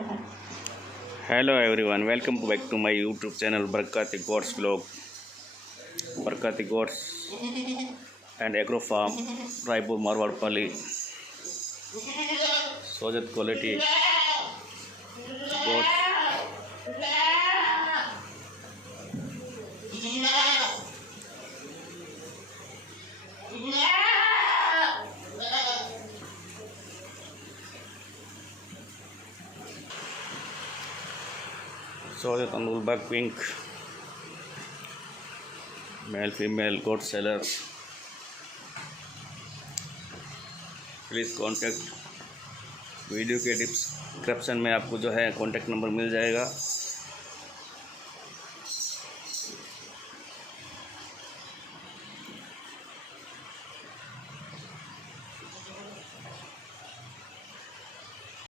Hello everyone, welcome back to my YouTube channel Barkati Goats Vlog. Barkati Goats and Agro Farm, Raipur, Marwar, Pali. Sojat quality goats. Sojat and Ulbak Pink. Male female goat seller. Please contact video के description में आपको जो है contact number मिल जाएगा।